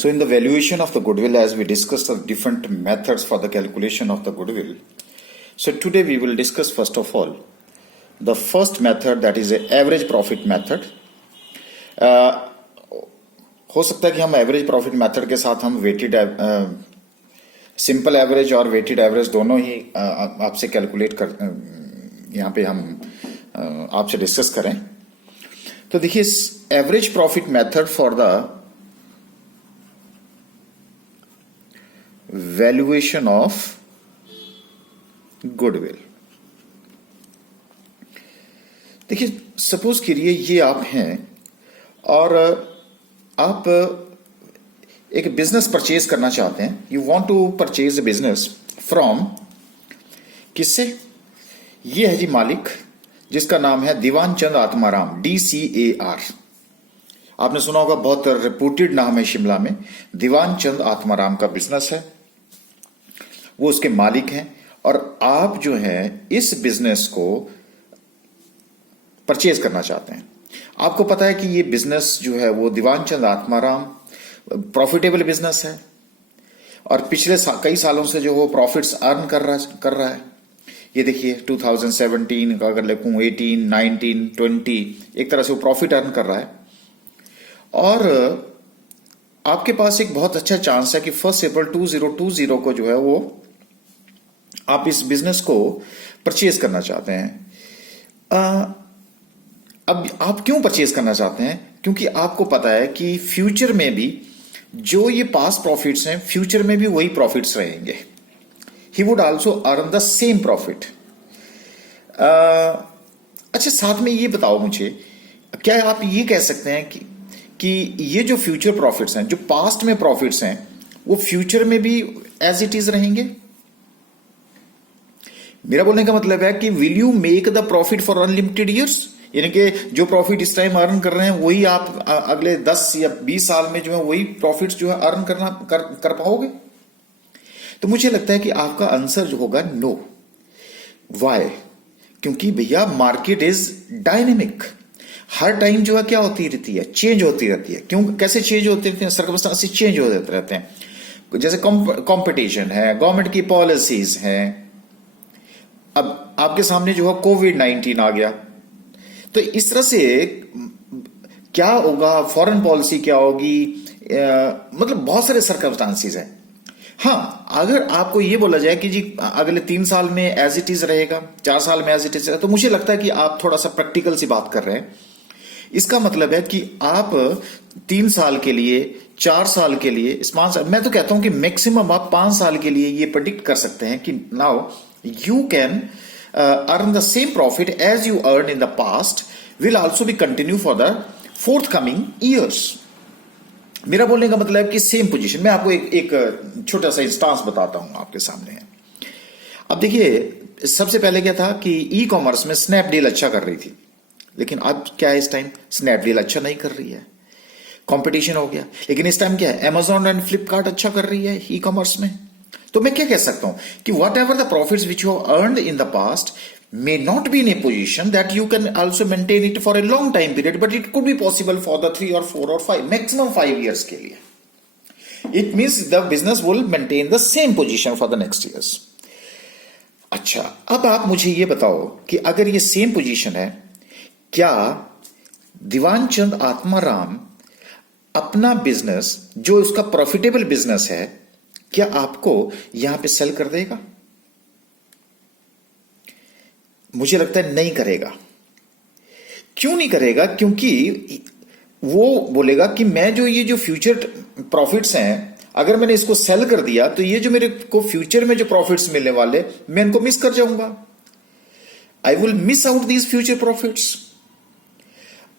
So in the valuation of the goodwill, as we discussed the different methods for the calculation of the goodwill, so today we will discuss first of all the first method, that is a average profit method. हो सकता है कि हम average profit method के साथ हम weighted simple average और weighted average दोनों ही आपसे कैलकुलेट कर यहाँ पे हम आपसे डिस्कस करें। तो देखिए average profit method for the valuation of goodwill. देखिए सपोज करिए ये आप हैं और आप एक बिजनेस परचेज करना चाहते हैं। You want to purchase a business from किससे? ये है जी मालिक, जिसका नाम है दीवान चंद आत्माराम, DCAR। आपने सुना होगा, बहुत रिप्यूटेड नाम है शिमला में। दीवान चंद आत्माराम का बिजनेस है, वो उसके मालिक हैं और आप जो है इस बिजनेस को परचेज करना चाहते हैं। आपको पता है कि ये बिजनेस जो है वो दीवान चंद आत्माराम प्रॉफिटेबल बिजनेस है और पिछले कई सालों से जो वो प्रॉफिट्स अर्न कर रहा है। ये देखिए 2017 का अगर लिखूं 18, 19, 20 एक तरह से वो प्रॉफिट अर्न कर रहा है और आपके पास एक बहुत अच्छा चांस है कि 1 अप्रैल 2020 को जो है वो आप इस बिजनेस को परचेज करना चाहते हैं। अब आप क्यों परचेज करना चाहते हैं? क्योंकि आपको पता है कि फ्यूचर में भी जो ये पास्ट प्रॉफिट्स हैं, फ्यूचर में भी वही प्रॉफिट्स रहेंगे। He would also earn the same profit. अच्छा, साथ में ये बताओ मुझे, क्या आप ये कह सकते हैं कि ये जो फ्यूचर प्रॉफिट्स हैं, जो पास्ट में प्रॉफिट्स हैं, वो फ्यूचर में भी एज इट इज रहेंगे? मेरा बोलने का मतलब है कि will you make the profit for unlimited years? यानी कि जो प्रॉफिट इस टाइम अर्न कर रहे हैं वही आप अगले 10 या 20 साल में जो है वही प्रॉफिट्स जो है अर्न कर पाओगे? तो मुझे लगता है कि आपका आंसर जो होगा नो। वाई? क्योंकि भैया market is dynamic. Her time जो है क्या होती रहती है? चेंज होती रहती है। क्यों? कैसे चेंज होते रहते हैं? सर्कमस्टेंसेस चेंज होते रहते हैं। जैसे कंपटीशन है, गवर्नमेंट की पॉलिसीज हैं। अब आपके सामने जो है कोविड-19 आ गया, तो इस तरह से क्या होगा, फॉरेन पॉलिसी क्या होगी, मतलब बहुत सारे सर्कमस्टांसेस हैं। हाँ, अगर आपको ये बोला जाए कि जी अगले 3 साल में एज इट इज रहेगा, 4 साल में एज इट इज रहेगा, तो मुझे लगता है कि आप थोड़ा सा प्रैक्टिकल सी बात कर रहे हैं। इसका मतलब है कि आप 3 साल के लिए, 4 साल के लिए, मैं तो कहता हूं कि मैक्सिमम आप 5 साल के लिए ये प्रेडिक्ट कर सकते हैं कि now you can earn the same profit as you earned in the past will also be continue for the forthcoming years। मेरा बोलने का मतलब है कि सेम पोजीशन। मैं आपको एक छोटा सा इंस्टांस बताता हूं, आपके सामने है। अब देखिए सबसे पहले क्या था कि ई कॉमर्स में स्नैपडील अच्छा कर रही थी, लेकिन अब क्या है, इस टाइम स्नैपडील अच्छा नहीं कर रही है, कंपटीशन हो गया। लेकिन इस टाइम क्या है, अमेजॉन एंड फ्लिपकार्ट अच्छा कर रही है ई कॉमर्स में। तो मैं क्या कह सकता हूं कि what ever the profits which you have earned in the past may not be in a position that you can also maintain it for a long time period, but it could be possible for the 3 or 4 or 5 maximum 5 years के लिए। It means the business will maintain the same position for the next years। अच्छा, अब आप मुझे ये बताओ कि अगर ये सेम पोजीशन है, क्या दीवान चंद आत्माराम अपना बिजनेस जो उसका प्रॉफिटेबल बिजनेस है, क्या आपको यहां पे सेल कर देगा? मुझे लगता है नहीं करेगा। क्यों नहीं करेगा? क्योंकि वो बोलेगा कि मैं ये जो फ्यूचर प्रॉफिट्स हैं, अगर मैंने इसको सेल कर दिया तो ये जो मेरे को फ्यूचर में जो प्रॉफिट्स मिलने वाले, मैं इनको मिस कर जाऊंगा। I will miss out these future profits.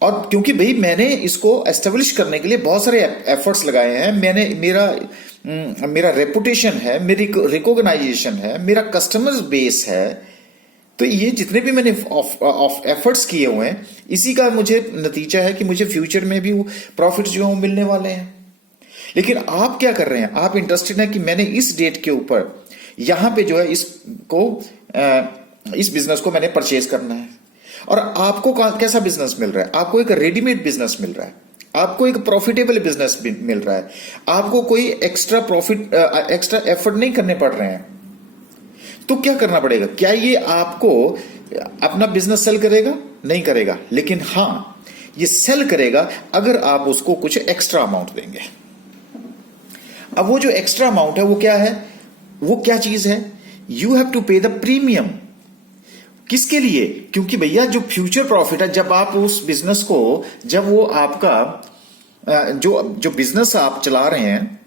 और क्योंकि भाई मैंने इसको एस्टेब्लिश करने के लिए बहुत सारे एफर्ट्स लगाए हैं, मेरा रेपुटेशन है, मेरी रिकॉग्नाइजेशन है, मेरा कस्टमर बेस है, तो ये जितने भी मैंने एफर्ट्स किए हुए हैं, इसी का मुझे नतीजा है कि मुझे फ्यूचर में भी प्रॉफिट्स जो है मिलने वाले हैं। लेकिन आप क्या कर रहे हैं? आप इंटरेस्टेड हैं कि मैंने इस डेट के ऊपर यहां पे जो है इस बिजनेस को मैंने परचेज करना है। और आपको कैसा बिजनेस मिल रहा है? आपको एक रेडीमेड बिजनेस मिल रहा है। आपको एक प्रॉफिटेबल बिजनेस मिल रहा है, आपको कोई एक्स्ट्रा प्रॉफिट एक्स्ट्रा एफर्ट नहीं करने पड़ रहे हैं, तो क्या करना पड़ेगा? क्या ये आपको अपना बिजनेस सेल करेगा? नहीं करेगा, लेकिन हां ये सेल करेगा अगर आप उसको कुछ एक्स्ट्रा अमाउंट देंगे। अब वो जो एक्स्ट्रा अमाउंट है वो क्या है? वो क्या चीज है? यू हैव टू पे द प्रीमियम। किसके लिए? क्योंकि भैया जो फ्यूचर प्रॉफिट है, जब आप उस बिजनेस को, जब वो आपका जो बिजनेस आप चला रहे हैं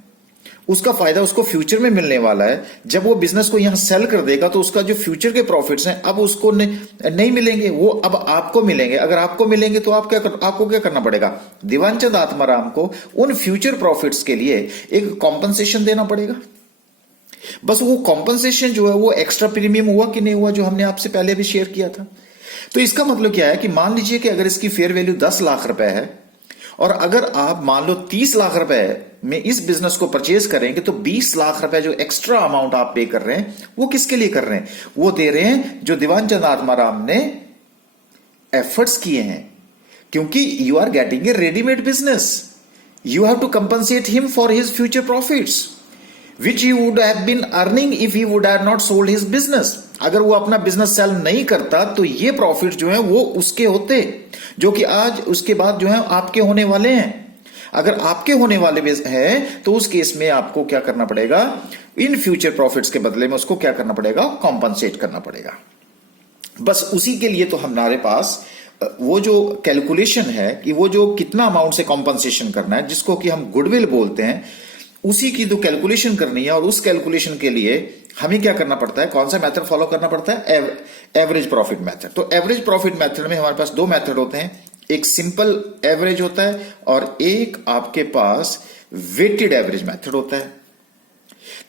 उसका फायदा उसको फ्यूचर में मिलने वाला है, जब वो बिजनेस को यहां सेल कर देगा तो उसका जो फ्यूचर के प्रॉफिट्स हैं अब उसको नहीं मिलेंगे, वो अब आपको मिलेंगे। अगर आपको मिलेंगे तो आपको क्या करना पड़ेगा? दिवानचंद आत्माराम को उन फ्यूचर प्रॉफिट्स के लिए एक कॉम्पनसेशन देना पड़ेगा। बस वो कॉम्पनसेशन जो है वो एक्स्ट्रा प्रीमियम हुआ कि नहीं हुआ, जो हमने आपसे पहले भी शेयर किया था। तो इसका मतलब क्या है कि मान लीजिए कि अगर इसकी फेयर वैल्यू 10 लाख रुपए है और अगर आप मान लो 30 लाख रुपए में इस बिजनेस को परचेज करेंगे, तो 20 लाख रुपए जो एक्स्ट्रा अमाउंट आप पे कर रहे हैं वो किसके लिए कर रहे हैं? वो दे रहे हैं जो दिवानचंद आत्माराम ने एफर्ट्स किए हैं, क्योंकि you are getting a readymade business, you have to compensate him for his future profits which he would have been earning if he would have not sold his business। अगर वो अपना बिजनेस सेल नहीं करता तो ये profit जो है वो उसके होते, जो कि आज उसके बाद जो है आपके होने वाले हैं। अगर आपके होने वाले हैं तो उस केस में आपको क्या करना पड़ेगा? इन फ्यूचर प्रॉफिट्स के बदले में उसको क्या करना पड़ेगा? कॉम्पनसेट करना पड़ेगा। बस उसी के लिए तो हमारे पास वो जो कैलकुलेशन है कि वो जो कितना अमाउंट से कॉम्पनसेशन करना है, जिसको कि हम गुडविल बोलते हैं, उसी की जो कैलकुलेशन करनी है। और उस कैलकुलेशन के लिए हमें क्या करना पड़ता है? कौन सा मेथड फॉलो करना पड़ता है? Average profit method. तो एवरेज प्रॉफिट मेथड में हमारे पास दो मेथड होते हैं, एक सिंपल एवरेज होता है और एक आपके पास वेटेड एवरेज मेथड होता है।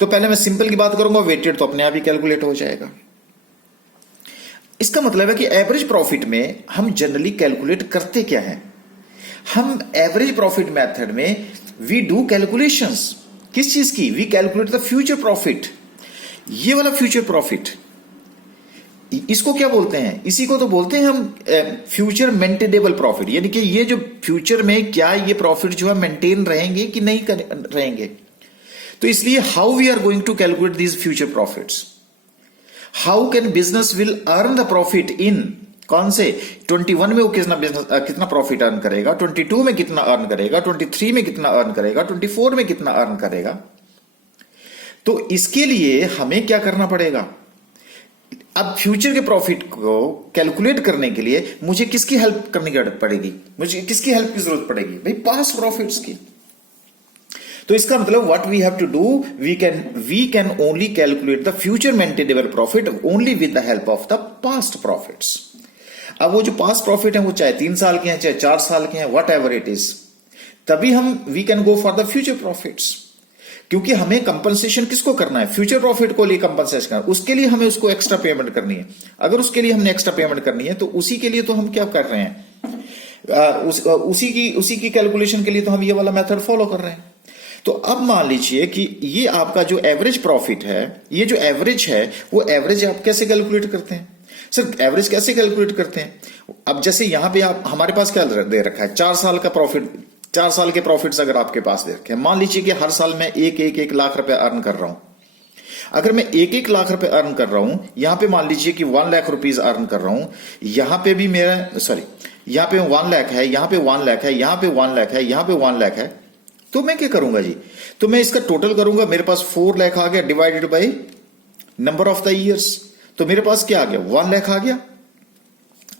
तो पहले मैं सिंपल की बात करूंगा, वेटेड तो अपने आप ही कैलकुलेट हो जाएगा। इसका मतलब है कि एवरेज प्रॉफिट में हम जनरली कैलकुलेट करते क्या है? हम एवरेज प्रॉफिट मेथड में वी डू कैलकुलेशंस। किस चीज की? We calculate the future profit. ये वाला फ्यूचर प्रॉफिट, इसको क्या बोलते हैं? इसी को तो बोलते हैं हम फ्यूचर मेंटेनेबल प्रॉफिट, यानी कि ये जो फ्यूचर में क्या ये प्रॉफिट जो है मेंटेन रहेंगे कि नहीं रहेंगे। तो इसलिए how we are going to calculate these future profits? How can business will earn the profit in कौन से 21 में वो कितना प्रॉफिट अर्न करेगा, 22 में कितना अर्न करेगा, 23 में कितना अर्न करेगा, 24 में कितना अर्न करेगा। तो इसके लिए हमें क्या करना पड़ेगा? अब फ्यूचर के प्रॉफिट को कैलकुलेट करने के लिए मुझे किसकी हेल्प करनी पड़ेगी? मुझे किसकी हेल्प की जरूरत पड़ेगी? भाई पास्ट प्रॉफिट्स की। तो इसका मतलब what we have to do, we can only calculate the future maintainable profit only with the help of the past profits. अब वो जो पास्ट प्रॉफिट है वो चाहे 3 साल के हैं, चाहे 4 साल के हैं, वट एवर इट इज, तभी हम we can go for the future profits. क्योंकि हमें कंपनसेशन किसको करना है? फ्यूचर प्रॉफिट को लिए कंपनसेशन करना, उसके लिए हमें उसको एक्स्ट्रा पेमेंट करनी है। अगर उसके लिए हमने एक्स्ट्रा पेमेंट करनी है तो उसी के लिए तो हम क्या कर रहे हैं? उसी की कैलकुलेशन के लिए तो हम ये वाला मेथड फॉलो कर रहे हैं। तो अब मान लीजिए कि ये आपका जो एवरेज प्रॉफिट है, ये जो एवरेज है, वो एवरेज आप कैसे कैलकुलेट करते हैं? सर एवरेज कैसे कैलकुलेट करते हैं? अब जैसे यहां पे आप हमारे पास क्या दे रखा है? 4 साल का प्रॉफिट, 4 साल के प्रॉफिट्स अगर आपके पास दे रखे हैं, मान लीजिए कि हर साल मैं एक लाख रुपए अर्न कर रहा हूं। अगर मैं 1 लाख रुपए अर्न कर रहा हूं, यहां पे मान लीजिए कि 1 लाख रुपीज अर्न कर रहा हूं, यहां पे भी मेरा यहां पे 1 लाख है, यहां पे 1 लाख है, यहां पे 1 लाख है, यहां पे 1 लाख है। तो मैं क्या करूंगा जी? तो मैं इसका टोटल करूंगा, मेरे पास 4 लाख आ गया divided by number of the years. तो मेरे पास क्या आ गया? 1 लाख आ गया।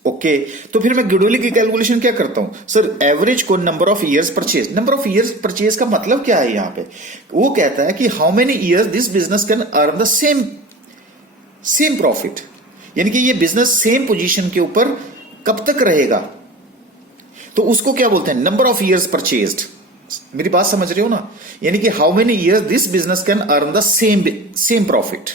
ओके, तो फिर मैं गुडविल की कैलकुलेशन क्या करता हूं? सर एवरेज को number of years purchase. Number of years purchase का मतलब क्या है? यहां पे वो कहता है कि how many years this business can earn the same profit, यानी कि ये बिजनेस सेम पोजीशन के ऊपर कब तक रहेगा। तो उसको क्या बोलते हैं? Number of years purchased. मेरी बात समझ रहे हो ना? यानी कि how many years this business can earn the same profit,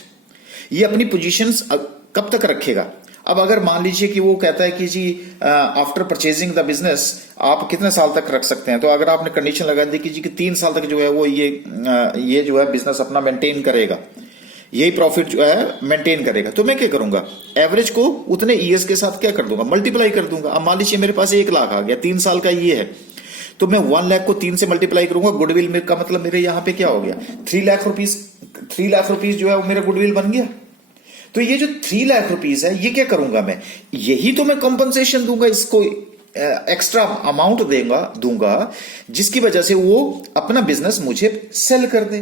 ये अपनी पोजीशंस कब तक रखेगा। अब अगर मान लीजिए कि वो कहता है कि जी आफ्टर परचेजिंग द बिजनेस आप कितने साल तक रख सकते हैं, तो अगर आपने कंडीशन लगा दी कि जी कि 3 साल तक जो है वो ये जो है बिजनेस अपना मेंटेन करेगा, यही प्रॉफिट जो है मेंटेन करेगा, तो मैं क्या करूंगा? एवरेज को उतने ईयर्स के साथ क्या कर दूंगा? मल्टीप्लाई कर दूंगा। अब मान लीजिए मेरे पास 1 लाख आ गया, 3 साल का ये है, तो मैं 1 लाख को 3 से मल्टीप्लाई करूंगा, गुडविल में का मतलब मेरे यहां पे क्या हो गया, 3 लाख रुपीस जो है वो मेरा गुडविल बन गया। तो ये जो 3 लाख रुपीस है, ये क्या करूंगा मैं, यही तो मैं कॉम्पनसेशन दूंगा, इसको एक्स्ट्रा अमाउंट दूंगा जिसकी वजह से वो अपना बिजनेस मुझे सेल कर दे।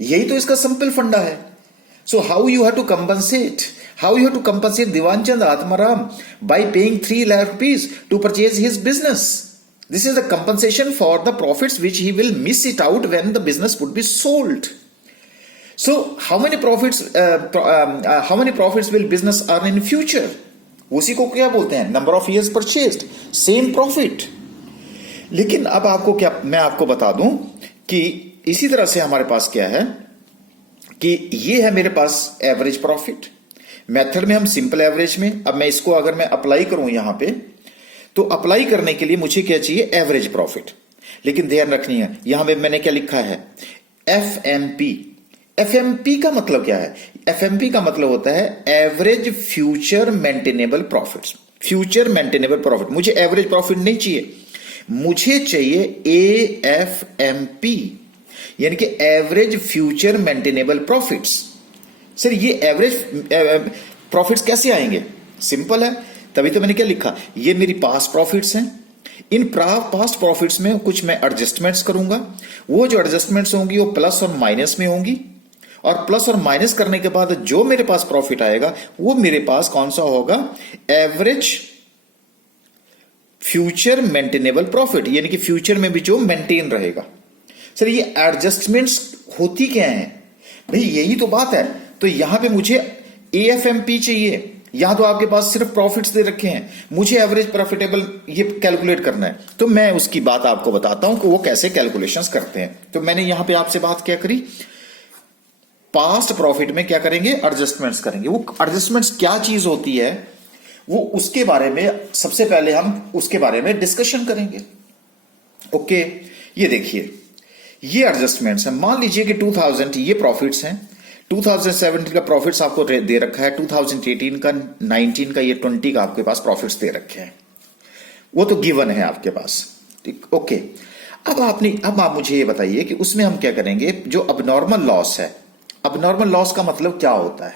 यही तो इसका सिंपल फंडा है। So how you have to compensate Diwanchand Atmaram by paying 3 lakh rupees to purchase his business. This is the compensation for the profits which he will miss it out when the business would be sold. So how many profits will business earn in future? उसी को क्या बोलते हैं, number of years purchased, same profit. लेकिन अब आपको क्या, मैं आपको बता दूं कि इसी तरह से हमारे पास क्या है कि ये है मेरे पास एवरेज प्रॉफिट। मेथड में हम सिंपल एवरेज में, अब मैं इसको अगर मैं अप्लाई करूं यहां पे, तो अप्लाई करने के लिए मुझे क्या चाहिए, एवरेज प्रॉफिट। लेकिन ध्यान रखनी है, यहां पे मैंने क्या लिखा है, एफएमपी। एफएमपी का मतलब क्या है, एफएमपी का मतलब होता है average future maintainable profits. Future maintainable profit, मुझे एवरेज प्रॉफिट नहीं चाहिए, मुझे चाहिए एएफएमपी, यानी कि average future maintainable profits. Sir ये एवरेज प्रॉफिट्स कैसे आएंगे, सिंपल है, तभी तो मैंने क्या लिखा, ये मेरी पास्ट प्रॉफिट्स हैं। इन पास्ट प्रॉफिट्स में कुछ मैं एडजस्टमेंट्स करूंगा, वो जो एडजस्टमेंट्स होंगी वो प्लस और माइनस में होंगी, और प्लस और माइनस करने के बाद जो मेरे पास प्रॉफिट आएगा वो मेरे पास कौन सा होगा, एवरेज फ्यूचर मेंटेनेबल प्रॉफिट, यानी कि फ्यूचर में भी जो मेंटेन रहेगा। सर ये एडजस्टमेंट्स होती क्या है भाई, यही तो बात है। तो यहां पे मुझे एएफएमपी चाहिए, यहां तो आपके पास सिर्फ प्रॉफिट्स दे रखे हैं, मुझे एवरेज प्रॉफिटेबल ये कैलकुलेट करना है। तो मैं उसकी बात आपको बताता हूं कि वो कैसे कैलकुलेशंस करते हैं। तो मैंने यहां पे आपसे बात क्या करी, पास्ट प्रॉफिट में क्या करेंगे, एडजस्टमेंट्स करेंगे। वो एडजस्टमेंट्स क्या चीज होती है, वो उसके बारे में सबसे पहले हम उसके बारे में डिस्कशन करेंगे। ओके, ये देखिए, ये एडजस्टमेंट्स हैं। मान लीजिए कि 2000 ये प्रॉफिट्स हैं, 2017 का प्रॉफिट्स आपको दे रखा है, 2018 का, 19 का, ये 20 का आपके पास प्रॉफिट्स दे रखे हैं, वो तो गिवन है आपके पास। ठीक, ओके। अब आप मुझे ये बताइए कि उसमें हम क्या करेंगे, जो अबनॉर्मल लॉस है। अबनॉर्मल लॉस का मतलब क्या होता है,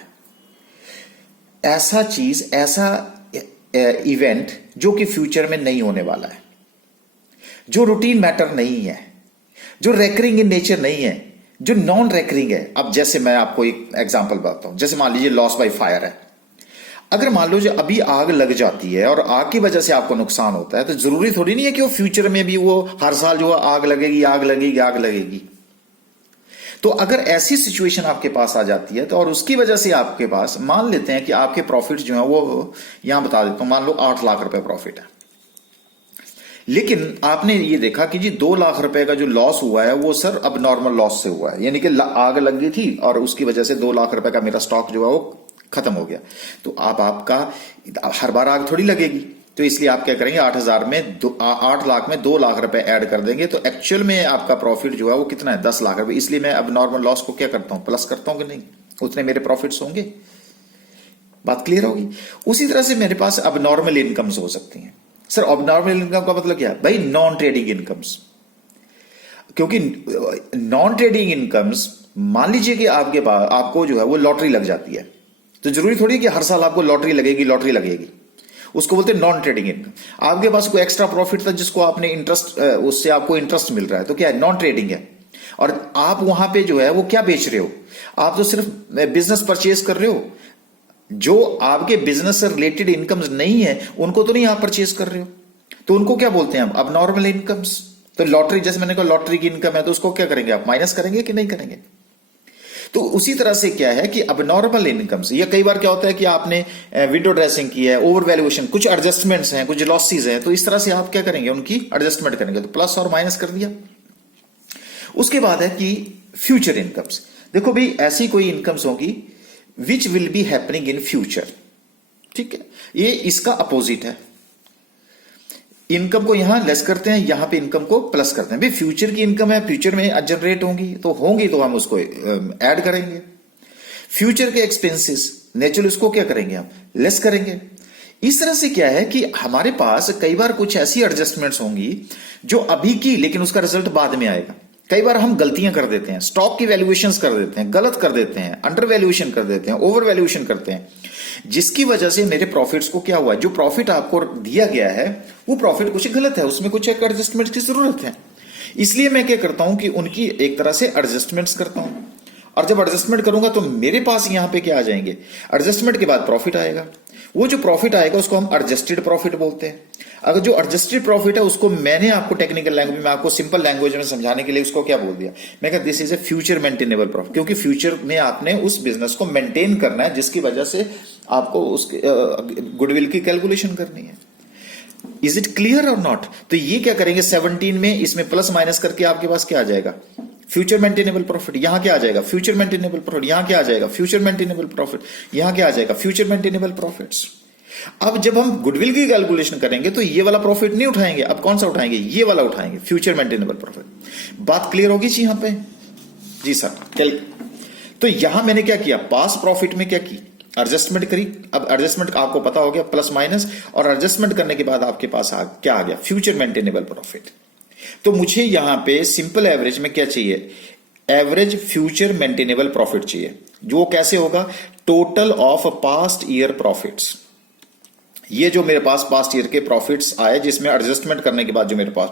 ऐसा चीज, ऐसा इवेंट जो कि फ्यूचर में नहीं होने वाला है, जो रूटीन मैटर नहीं है, जो रेकरिंग इन नेचर नहीं है, जो नॉन रेकरिंग है। अब जैसे मैं आपको एक एग्जांपल बताता हूं, जैसे मान लीजिए लॉस बाय फायर है। अगर मान लो जो अभी आग लग जाती है और आग की वजह से आपको नुकसान होता है, तो जरूरी थोड़ी नहीं है कि वो फ्यूचर में भी वो हर साल जो आग लगेगी, आग लगेगी, आग लगेगी। तो अगर ऐसी सिचुएशन आपके पास आ जाती है, तो और उसकी वजह से आपके पास, मान लेते हैं कि आपके प्रॉफिट जो है वो, यहां बता देता हूं, मान लो 8 लाख रुपए प्रॉफिट है, लेकिन आपने ये देखा कि जी 2 लाख रुपए का जो लॉस हुआ है वो सर अब नॉर्मल लॉस से हुआ है, यानी कि आग लग गई थी और उसकी वजह से 2 लाख रुपए का मेरा स्टॉक जो है वो खत्म हो गया। तो अब आपका हर बार आग थोड़ी लगेगी, तो इसलिए आप क्या करेंगे, 8 लाख में 2 लाख रुपए ऐड कर देंगे, तो एक्चुअल में आपका प्रॉफिट जो है वो कितना है, 10 लाख रुपए। इसलिए मैं अब नॉर्मल लॉस को क्या करता हूं, प्लस करता हूं कि नहीं, उतने मेरे प्रॉफिट्स होंगे। बात क्लियर होगी। उसी तरह से मेरे पास अब नॉर्मल इनकम्स हो सकती हैं। सर अब नॉर्मल इनकम का मतलब क्या है भाई, नॉन ट्रेडिंग इनकम्स। क्योंकि नॉन ट्रेडिंग इनकम्स, मान लीजिए कि आपके पास, आपको जो है वो लॉटरी लग जाती है, तो जरूरी थोड़ी कि हर साल आपको लॉटरी लगेगी, उसको बोलते हैं नॉन ट्रेडिंग इनकम। आपके पास कोई एक्स्ट्रा प्रॉफिट था जिसको आपने इंटरेस्ट, उससे आपको इंटरेस्ट मिल रहा है, तो क्या है, नॉन ट्रेडिंग है। और आप वहां पे जो है वो क्या बेच रहे हो, आप तो सिर्फ बिजनेस परचेज कर रहे हो, जो आपके बिजनेस से रिलेटेड इनकम्स नहीं है उनको तो नहीं आप परचेज कर रहे हो, तो उनको क्या बोलते हैं अब नॉर्मल इनकम्स। तो लॉटरी, जैसे मैंने कहा लॉटरी की इनकम है, तो उसको क्या करेंगे आप, माइनस करेंगे कि नहीं करेंगे। तो उसी तरह से क्या है कि अब नॉर्मल इनकम्स, या कई बार क्या होता है कि आपने विंडो ड्रेसिंग की है, ओवर वैल्यूएशन, कुछ एडजस्टमेंट्स हैं, कुछ लॉसेस हैं, तो इस तरह से आप क्या करेंगे, उनकी एडजस्टमेंट करेंगे, तो प्लस और माइनस कर दिया। उसके बाद है कि फ्यूचर इनकम्स। देखो भाई, ऐसी कोई इनकम्स होगी which will be happening in future, ठीक है, ये इसका अपोजिट है। इनकम को यहां लेस करते हैं, यहां पे इनकम को प्लस करते हैं। भाई फ्यूचर की इनकम है, फ्यूचर में जनरेट होंगी तो हम उसको ऐड करेंगे। फ्यूचर के एक्सपेंसेस नेचुरल, उसको क्या करेंगे हम, लेस करेंगे। इस तरह से क्या है कि हमारे पास कई बार कुछ ऐसी एडजस्टमेंट्स होंगी जो अभी की, लेकिन उसका रिजल्ट बाद में आएगा। कई बार हम गलतियां कर देते हैं, स्टॉक की वैल्यूएशंस कर देते हैं, गलत कर देते हैं, अंडर वैल्यूएशन कर देते हैं, ओवर वैल्यूएशन करते हैं, जिसकी वजह से मेरे प्रॉफिट्स को क्या हुआ, जो प्रॉफिट आपको दिया गया है वो प्रॉफिट कुछ गलत है, उसमें कुछ एक एडजस्टमेंट की जरूरत है। इसलिए मैं क्या करता हूं कि उनकी एक तरह से एडजस्टमेंट्स करता हूं, और जब एडजस्टमेंट करूंगा तो मेरे पास यहां पे क्या आ जाएंगे, एडजस्टमेंट के बाद प्रॉफिट आएगा। वो जो प्रॉफिट आएगा उसको हम एडजस्टेड प्रॉफिट बोलते हैं। अगर जो एडजस्टेड प्रॉफिट है उसको मैंने आपको टेक्निकल लैंग्वेज में, आपको सिंपल लैंग्वेज में समझाने के लिए उसको क्या बोल दिया, मैं कहा this is a future maintainable profit, क्योंकि फ्यूचर में आपने उस बिजनेस को मेंटेन करना है, जिसकी वजह से आपको उसके गुडविल की कैलकुलेशन करनी है। इज इट क्लियर और नॉट? तो ये क्या करेंगे, 17 में इसमें प्लस माइनस करके आपके पास क्या आ जाएगा, फ्यूचर मेंटेनेबल प्रॉफिट। यहां क्या आ जाएगा, फ्यूचर मेंटेनेबल प्रॉफिट। यहां क्या आ जाएगा, फ्यूचर मेंटेनेबल प्रॉफिट। यहां क्या आ जाएगा, फ्यूचर मेंटेनेबल प्रॉफिट्स। अब जब हम गुडविल की कैलकुलेशन करेंगे तो ये वाला प्रॉफिट नहीं उठाएंगे, अब कौन सा उठाएंगे, ये वाला उठाएंगे, फ्यूचर मेंटेनेबल प्रॉफिट। बात क्लियर होगी जी यहां पे? जी सर, चलिए। तो यहां मैंने क्या किया, पास प्रॉफिट में क्या की, एडजस्टमेंट करी। अब एडजस्टमेंट आपको पता हो गया, प्लस माइनस, और एडजस्टमेंट करने के बाद आपके पास क्या आ गया, फ्यूचर मेंटेनेबल प्रॉफिट। तो मुझे यहां पे सिंपल एवरेज में क्या चाहिए, एवरेज फ्यूचर मेंटेनेबल प्रॉफिट चाहिए। जो कैसे होगा, total of past year profits. ये जो मेरे पास पास्ट ईयर के प्रॉफिट्स आए, जिसमें एडजस्टमेंट करने के बाद जो मेरे पास,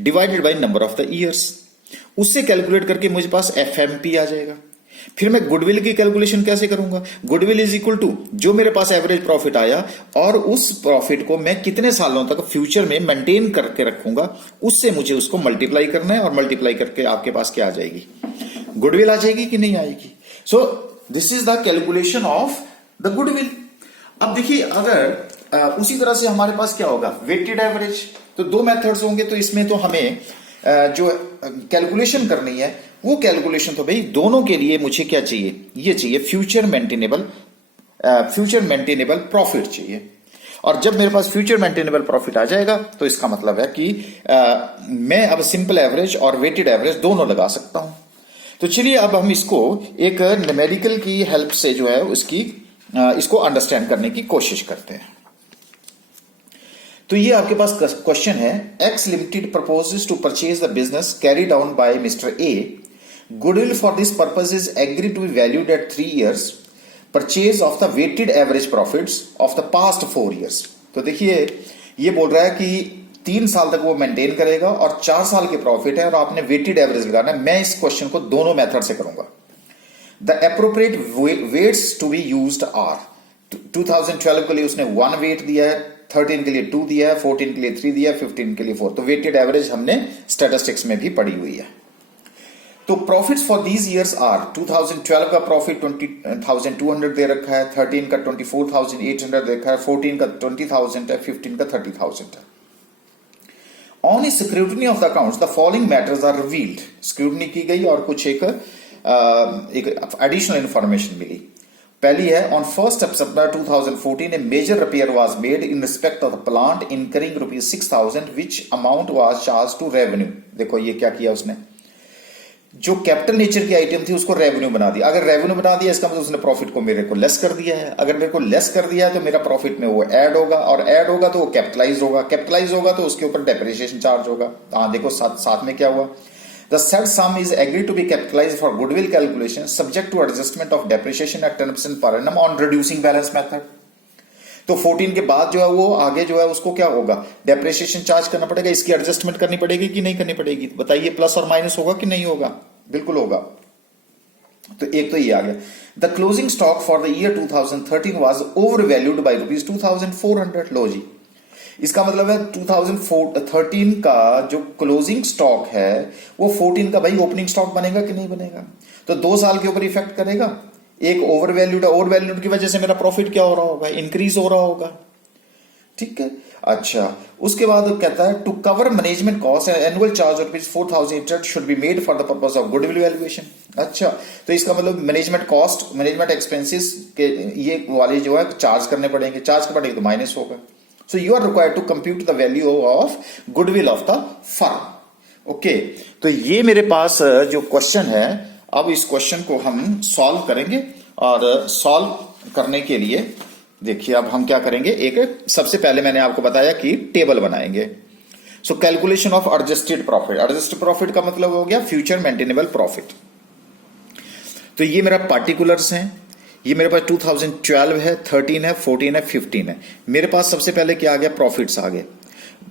divided by number of the years, उससे कैलकुलेट करके मुझे पास एफएमपी आ जाएगा। फिर मैं गुडविल की कैलकुलेशन कैसे करूंगा, गुडविल इज इक्वल टू जो मेरे पास एवरेज प्रॉफिट आया, और उस प्रॉफिट को मैं कितने सालों तक फ्यूचर में मेंटेन करके रखूंगा, उससे मुझे उसको मल्टीप्लाई करना है, और मल्टीप्लाई करके आपके पास क्या आ जाएगी, गुडविल आ जाएगी कि नहीं आएगी। So this is the calculation of the goodwill. अब देखिए, अगर उसी तरह से हमारे पास क्या होगा, वेटेड एवरेज। तो दो मेथड्स होंगे, तो इसमें तो हमें जो कैलकुलेशन करनी है वो कैलकुलेशन, तो भाई दोनों के लिए मुझे क्या चाहिए, ये चाहिए फ्यूचर मेंटेनेबल प्रॉफिट चाहिए। और जब मेरे पास फ्यूचर मेंटेनेबल प्रॉफिट आ जाएगा तो इसका मतलब है कि मैं अब सिंपल एवरेज और वेटेड एवरेज दोनों लगा सकता हूं। तो चलिए अब हम इसको एक न्यूमेरिकल की हेल्प से जो है इसको अंडरस्टैंड करने की कोशिश करते हैं। तो ये आपके पास क्वेश्चन है, X limited proposes to purchase the business carried out by mister A, goodwill for this purpose is agree to be valued at 3 years, purchase of the weighted average profits of the past 4 years। तो देखिए, ये बोल रहा है कि 3 साल तक वो मेंटेन करेगा और 4 साल के प्रॉफिट है, और आपने वेटेड एवरेज लगाना है। मैं इस क्वेश्चन को दोनों मेथड से करूंगा। The appropriate weights to be used are, 2012 के लिए उसने 1 वेट दिया है, 13 के लिए 2 दिया है, 14 के लिए 3 दिया है, 15 के लिए 4। तो वेटेड एवरेज हमने स्टैटिस्टिक्स में भी पढ़ी हुई है। तो profits for these years are, 2012 का प्रॉफिट 20,200 दे रखा है, 13 का 24,800 दे रखा है, 14 का 20,000 है, 15 का 30,000 है। On scrutiny of the accounts the following matters are revealed. Scrutiny की गई और कुछ एक एडिशनल इंफॉर्मेशन मिली। पहली है, on 1 September 2014 a major repair was made in respect of the plant incurring ₹6,000 which amount was charge to revenue. देखो ये क्या किया उसने, जो कैपिटल नेचर की आइटम थी उसको रेवेन्यू बना दिया। अगर रेवेन्यू बना दिया इसका मतलब उसने प्रॉफिट को मेरे को लेस कर दिया है। अगर मेरे को लेस कर दिया है तो मेरा प्रॉफिट में वो ऐड होगा, और ऐड होगा तो वो कैपिटलाइज होगा, कैपिटलाइज होगा तो उसके ऊपर डेप्रिसिएशन चार्ज होगा। हाँ देखो, साथ में क्या हुआ, the said sum is agreed to be capitalized for goodwill calculation subject to adjustment of depreciation at 10% per annum on reducing balance method। तो 14 के बाद जो है वो आगे जो है उसको क्या होगा, डेप्रिसिएशन चार्ज करना पड़ेगा। इसकी एडजस्टमेंट करनी पड़ेगी कि नहीं करनी पड़ेगी, बताइए, प्लस और माइनस होगा कि नहीं होगा, बिल्कुल होगा। तो एक तो ये आ गया। The closing stock for the year 2013 was over valued bye ₹2,400। लो जी, इसका मतलब है 2013 का जो क्लोजिंग स्टॉक है वो 14 का भाई ओपनिंग स्टॉक बनेगा कि नहीं बनेगा। तो 2 साल के ऊपर इफेक्ट करेगा। एक ओवर वैल्यूड है, ओवर वैल्यूड की वजह से मेरा प्रॉफिट क्या हो रहा होगा, इंक्रीज हो रहा होगा। ठीक है, अच्छा, उसके बाद कहता है to cover management cost and annual charge of ₹4,800 should be made for the purpose of goodwill valuation. अच्छा, तो इसका मतलब मैनेजमेंट कॉस्ट, मैनेजमेंट एक्सपेंसेस के ये वाले जो है चार्ज करने पड़ेंगे, चार्ज करने पड़ेंगे तो माइनस होगा। So you are required to compute the value of goodwill of the firm. Okay, तो ये मेरे पास जो क्वेश्चन है, अब इस क्वेश्चन को हम सॉल्व करेंगे, और सॉल्व करने के लिए देखिए अब हम क्या करेंगे, एक सबसे पहले मैंने आपको बताया कि टेबल बनाएंगे। So calculation of adjusted profit. Adjusted profit का मतलब हो गया फ्यूचर मेंटेनेबल प्रॉफिट। तो ये मेरा पार्टिकुलर्स हैं, ये मेरे पास 2012 है, 13 है, 14 है, 15 है। मेरे पास सबसे पहले क्या आ गया, प्रॉफिट्स आ गए।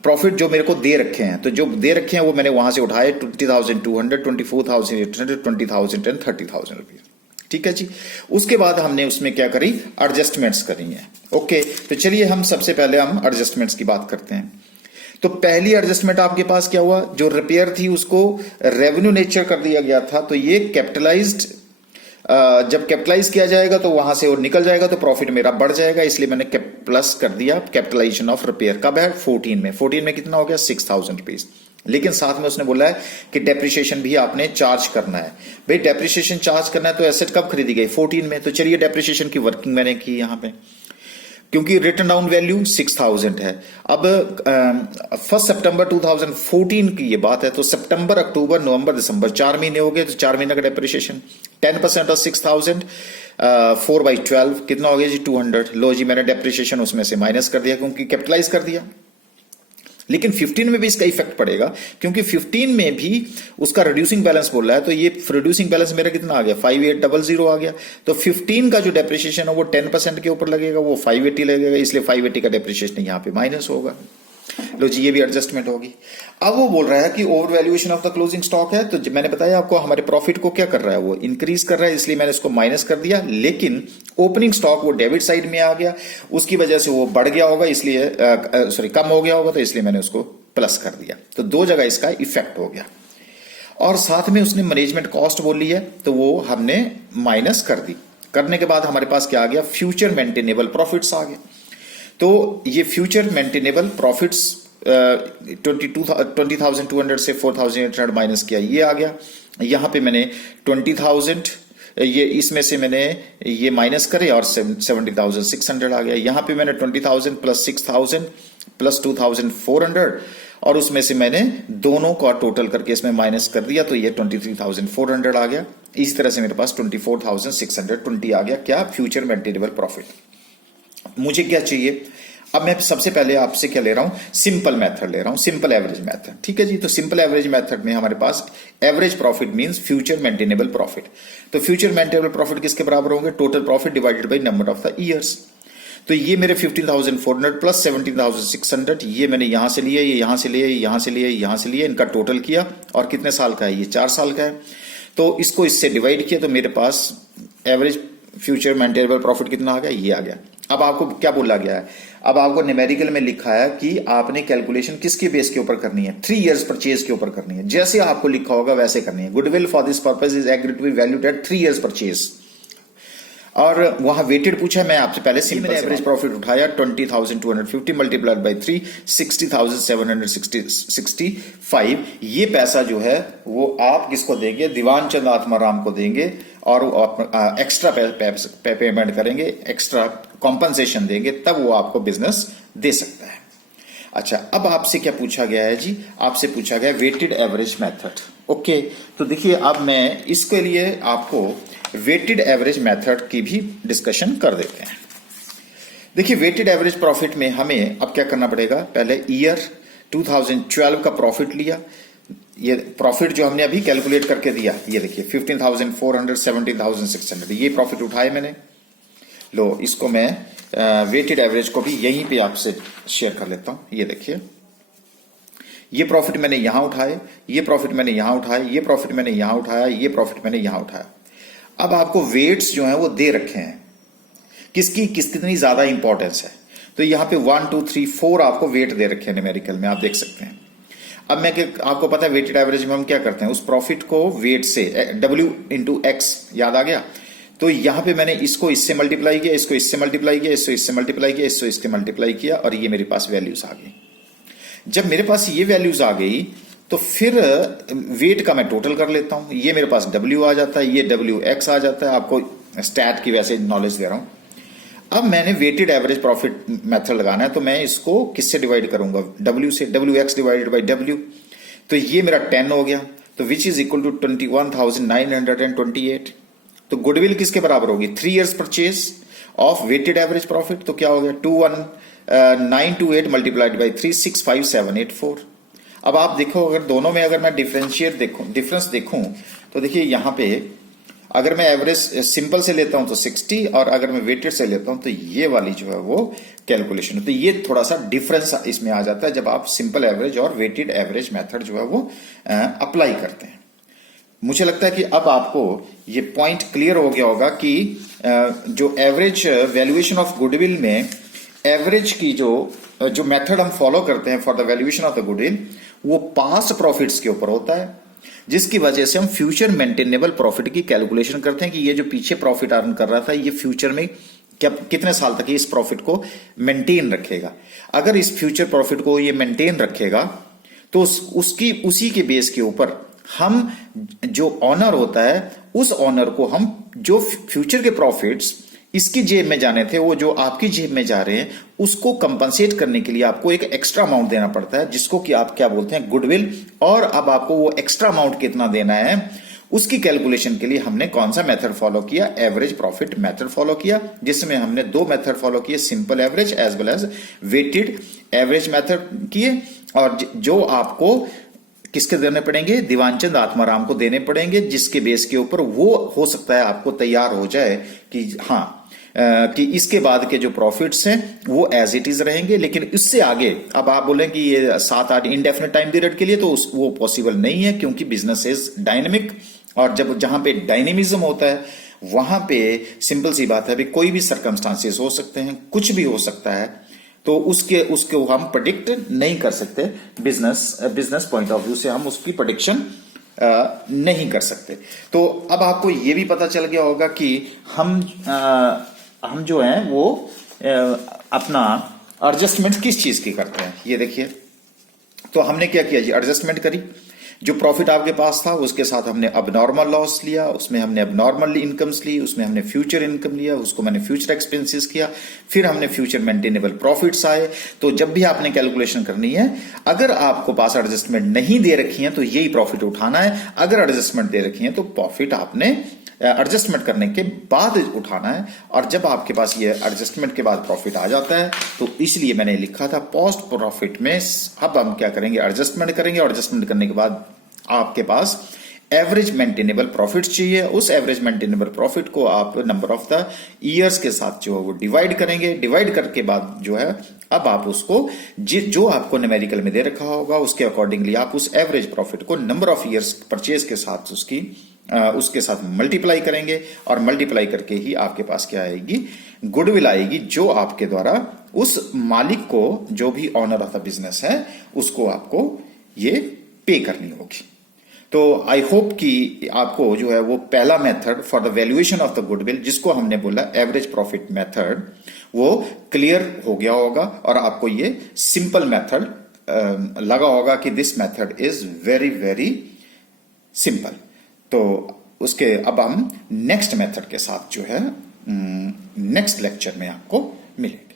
प्रॉफिट जो मेरे को दे रखे हैं, तो जो दे रखे हैं वो मैंने वहां से उठाए 20,200, 24,800, 20,000 एंड 30,000 रुपये। ठीक है जी। उसके बाद हमने उसमें क्या करी, एडजस्टमेंट्स करी हैं। ओके, तो चलिए हम सबसे पहले हम एडजस्टमेंट्स की बात करते हैं। तो पहली एडजस्टमेंट आपके पास क्या हुआ, जो रिपेयर थी उसको रेवेन्यू नेचर कर दिया गया था, तो ये कैपिटलाइज्ड, जब कैपिटलाइज किया जाएगा तो वहां से और निकल जाएगा तो प्रॉफिट मेरा बढ़ जाएगा, इसलिए मैंने प्लस कर दिया कैपिटलाइजेशन ऑफ रिपेयर। कब है, 14 में। 14 में कितना हो गया, 6,000 रुपीज। लेकिन साथ में उसने बोला है कि डेप्रिसिएशन भी आपने चार्ज करना है। भाई डेप्रिसिएशन चार्ज करना है तो एसेट कब खरीदी गई, 14 में। तो चलिए डेप्रिसिएशन की वर्किंग मैंने की यहां पे, क्योंकि रिटर्न डाउन वैल्यू 6,000 है। अब 1 सितंबर 2014 की ये बात है, तो सितंबर, अक्टूबर, नवंबर, दिसंबर 4 महीने हो गए, तो 4 महीने का डेप्रिसिएशन 10% ऑफ 6,000 4/12 कितना हो गया जी, 200। लो जी, मैंने डेप्रिसिएशन उसमें से माइनस कर दिया क्योंकि कैपिटलाइज कर दिया। लेकिन 15 में भी इसका इफेक्ट पड़ेगा, क्योंकि 15 में भी उसका रिड्यूसिंग बैलेंस बोल रहा है, तो ये रिड्यूसिंग बैलेंस मेरा कितना आ गया, 5800 आ गया। तो 15 का जो डेप्रिसिएशन है वो 10% के ऊपर लगेगा, वो 580 लगेगा, इसलिए 580 का डेप्रिसिएशन यहां पे माइनस होगा। लो जी, ये भी एडजस्टमेंट होगी। अब वो बोल रहा है कि over valuation of the closing stock है, तो मैंने बताया आपको हमारे प्रॉफिट को क्या कर रहा है, वो इंक्रीज कर रहा है, इसलिए मैंने इसको माइनस कर दिया। लेकिन ओपनिंग स्टॉक वो डेबिट साइड में आ गया, उसकी वजह से वो बढ़ गया होगा, इसलिए कम हो गया होगा, तो इसलिए मैंने उसको प्लस कर दिया। तो दो जगह इसका इफेक्ट हो गया। और साथ में उसने मैनेजमेंट कॉस्ट बोली है, तो वो हमने माइनस कर दी। करने के बाद हमारे पास क्या आ गया, फ्यूचर मेंटेनेबल प्रॉफिट्स आ गए। तो ये फ्यूचर मेंटेनेबल प्रॉफिट्स 20,200 से 4,800 माइनस किया, ये आ गया। यहां पे मैंने 20,000, ये इसमें से मैंने ये माइनस करे और 70,600 आ गया। यहां पे मैंने 20,000 प्लस 6,000 प्लस 2,400, और उसमें से मैंने दोनों का टोटल करके इसमें माइनस कर दिया, तो ये 23,400 आ गया। इस तरह से मेरे पास 24,620 आ गया। क्या, फ्यूचर मेंटेनेबल प्रॉफिट। मुझे क्या चाहिए, अब मैं सबसे पहले आपसे क्या ले रहा हूं, सिंपल मेथड ले रहा हूं, सिंपल एवरेज मेथड। ठीक है जी। तो सिंपल एवरेज मेथड में हमारे पास average profit means future maintainable profit. तो फ्यूचर मेंटेनेबल प्रॉफिट किसके बराबर होंगे, total profit divided by number of the years. तो ये मेरे 15,400 प्लस 17,600, ये मैंने यहां से लिया, ये यहां से लिया, यहां से लिया, यहां से लिया, इनका टोटल किया, और कितने साल का है, ये 4 साल का है। तो इसको इससे डिवाइड किया, तो मेरे पास एवरेज फ्यूचर मेंटेनेबल प्रॉफिट कितना आ गया, ये आ गया। अब आपको क्या बोला गया है, अब आपको न्यूमेरिकल में लिखा है कि आपने कैलकुलेशन किसके बेस के ऊपर करनी है, 3 इयर्स परचेज के ऊपर करनी है। जैसे आपको लिखा होगा वैसे करनी है। Goodwill for this purpose is agreed to be valued at 3 years purchase. और वहां वेटेड पूछा है, मैं आपसे पहले सिंपल एवरेज प्रॉफिट उठाया 20,250 मल्टीप्लाइड बाई 3, 60,765। ये पैसा जो है वो आप किसको देंगे, दीवान चंद आत्माराम को देंगे, और एक्स्ट्रा पेमेंट करेंगे, एक्स्ट्रा कॉम्पनसेशन देंगे, तब वो आपको बिजनेस दे सकता है। अच्छा, अब आपसे क्या पूछा गया है जी, आपसे पूछा गया वेटेड एवरेज मेथड। ओके, तो देखिए अब मैं इसके लिए आपको वेटेड एवरेज मेथड की भी डिस्कशन कर देते हैं। देखिए वेटेड एवरेज प्रॉफिट में हमें अब क्या करना पड़ेगा, पहले ईयर 2012 का प्रॉफिट लिया, ये प्रॉफिट जो हमने अभी कैलकुलेट करके दिया, ये देखिए 15,400, 17,600, ये प्रॉफिट उठाए मैंने। लो, इसको मैं वेटेड एवरेज को भी यहीं पे आपसे शेयर कर लेता हूं। ये देखिए, ये प्रॉफिट मैंने यहां उठाए, ये प्रॉफिट मैंने यहां उठाए, ये प्रॉफिट मैंने यहां उठाया, ये प्रॉफिट मैंने यहां उठाया। अब आपको वेट्स जो हैं वो दे रखे हैं, किसकी कितनी ज्यादा इंपॉर्टेंस है। तो यहां पे 1 2 3 4 आपको वेट दे रखे हैं न्यूमेरिकल में, आप देख सकते हैं। अब मैं आपको पता है वेटेड एवरेज में हम क्या करते हैं, उस प्रॉफिट को वेट से W इंटू एक्स, याद आ गया। तो यहां पे मैंने इसको इससे मल्टीप्लाई किया, इसको इससे मल्टीप्लाई किया, इसको इससे मल्टीप्लाई किया, इसको इससे मल्टीप्लाई किया, और ये मेरे पास वैल्यूज आ गई। जब मेरे पास ये वैल्यूज आ गई तो फिर वेट का मैं टोटल कर लेता हूं, ये मेरे पास W आ जाता है, ये WX आ जाता है। आपको स्टैट की वैसे नॉलेज दे रहा हूं। अब मैंने वेटेड एवरेज प्रॉफिट मेथड लगाना है, तो मैं इसको किससे डिवाइड करूंगा, W से, WX डिवाइडेड बाई W। तो ये मेरा 10 हो गया, तो विच इज इक्वल टू 21,928। तो गुडविल किसके बराबर होगी, 3 years purchase, of weighted average profit, तो क्या हो गया 21928 मल्टीप्लाइड बाई 3657884। अब आप देखो अगर दोनों में अगर मैं डिफरेंस देखूं तो देखिए यहां पे अगर मैं एवरेज सिंपल से लेता हूं तो 60 और अगर मैं वेटेड से लेता हूं तो ये वाली जो है वो कैलकुलेशन, तो ये थोड़ा सा डिफरेंस इसमें आ जाता है जब आप सिंपल एवरेज और वेटेड एवरेज मेथड जो है वो अप्लाई करते हैं। मुझे लगता है कि अब आपको ये पॉइंट क्लियर हो गया होगा कि जो एवरेज वैल्यूएशन ऑफ गुडविल में एवरेज की जो मेथड हम फॉलो करते हैं for the valuation of the goodwill वो पास्ट प्रॉफिट्स के ऊपर होता है, जिसकी वजह से हम फ्यूचर मेंटेनेबल प्रॉफिट की कैलकुलेशन करते हैं कि ये जो पीछे प्रॉफिट अर्न कर रहा था ये फ्यूचर में क्या कितने साल तक इस प्रॉफिट को मेंटेन रखेगा। अगर इस फ्यूचर प्रॉफिट को ये मेंटेन रखेगा तो उसी के बेस के ऊपर हम जो ऑनर होता है उस ऑनर को हम जो फ्यूचर के प्रॉफिट्स इसकी जेब में जाने थे वो जो आपकी जेब में जा रहे हैं उसको कंपनसेट करने के लिए आपको एक एक्स्ट्रा अमाउंट देना पड़ता है जिसको कि आप क्या बोलते हैं गुडविल। और अब आपको वो एक्स्ट्रा अमाउंट कितना देना है उसकी कैलकुलेशन के लिए हमने कौन सा मेथड फॉलो किया, एवरेज प्रॉफिट मेथड फॉलो किया, जिसमें हमने दो मेथड फॉलो किए, simple average as well as weighted average method किए। और जो आपको किसके देने पड़ेंगे, दीवानचंद आत्माराम को देने पड़ेंगे, जिसके बेस के ऊपर वो हो सकता है आपको तैयार हो जाए कि हाँ कि इसके बाद के जो प्रॉफिट्स हैं वो एज इट इज रहेंगे। लेकिन इससे आगे अब आप बोलें कि ये 7-8 इंडेफिनिट टाइम पीरियड के लिए तो वो पॉसिबल नहीं है, क्योंकि बिजनेस इज डायनेमिक और जहां पे डायनेमिज्म होता है वहां पे सिंपल सी बात है भी कोई भी सर्कमस्टांसेस हो सकते हैं, कुछ भी हो सकता है, तो उसके हम प्रेडिक्ट नहीं कर सकते। बिजनेस पॉइंट ऑफ व्यू से हम उसकी प्रेडिक्शन नहीं कर सकते। तो अब आपको यह भी पता चल गया होगा कि हम जो हैं वो अपना एडजस्टमेंट किस चीज की करते हैं। ये देखिए, तो हमने क्या किया जी, एडजस्टमेंट करी। जो प्रॉफिट आपके पास था उसके साथ हमने अबनॉर्मल लॉस लिया, उसमें हमने अबनॉर्मल इनकम्स ली, उसमें हमने फ्यूचर इनकम लिया, उसको मैंने फ्यूचर एक्सपेंसेस किया, फिर हमने फ्यूचर मेंटेनेबल प्रॉफिट्स आए। तो जब भी आपने कैलकुलेशन करनी है, अगर आपको पास एडजस्टमेंट नहीं दे रखी है तो यही प्रॉफिट उठाना है, अगर एडजस्टमेंट दे रखी है तो प्रॉफिट आपने एडजस्टमेंट करने के बाद उठाना है। और जब आपके पास ये एडजस्टमेंट के बाद प्रॉफिट आ जाता है तो इसलिए मैंने लिखा था पोस्ट प्रॉफिट में अब हम क्या करेंगे, एडजस्टमेंट करेंगे, और एडजस्टमेंट करने के बाद आपके पास एवरेज मेंटेनेबल प्रॉफिट चाहिए। उस एवरेज मेंटेनेबल प्रॉफिट को आप नंबर ऑफ द ईयर्स के साथ जो है वो डिवाइड करेंगे। डिवाइड करके बाद जो है अब आप उसको जो आपको न्यूमेरिकल में दे रखा होगा उसके अकॉर्डिंगली आप उस एवरेज प्रॉफिट को नंबर ऑफ ईयर्स परचेज के साथ उसके साथ मल्टीप्लाई करेंगे, और मल्टीप्लाई करके ही आपके पास क्या आएगी, गुडविल आएगी, जो आपके द्वारा उस मालिक को, जो भी ऑनर ऑफ द बिजनेस है, उसको आपको ये पे करनी होगी। तो आई होप कि आपको जो है वो पहला method for the valuation of the goodwill, जिसको हमने बोला एवरेज प्रॉफिट मेथड, वो क्लियर हो गया होगा और आपको ये सिंपल मेथड लगा होगा कि this method is very very simple. तो उसके अब हम नेक्स्ट मेथड के साथ जो है नेक्स्ट लेक्चर में आपको मिलेंगे।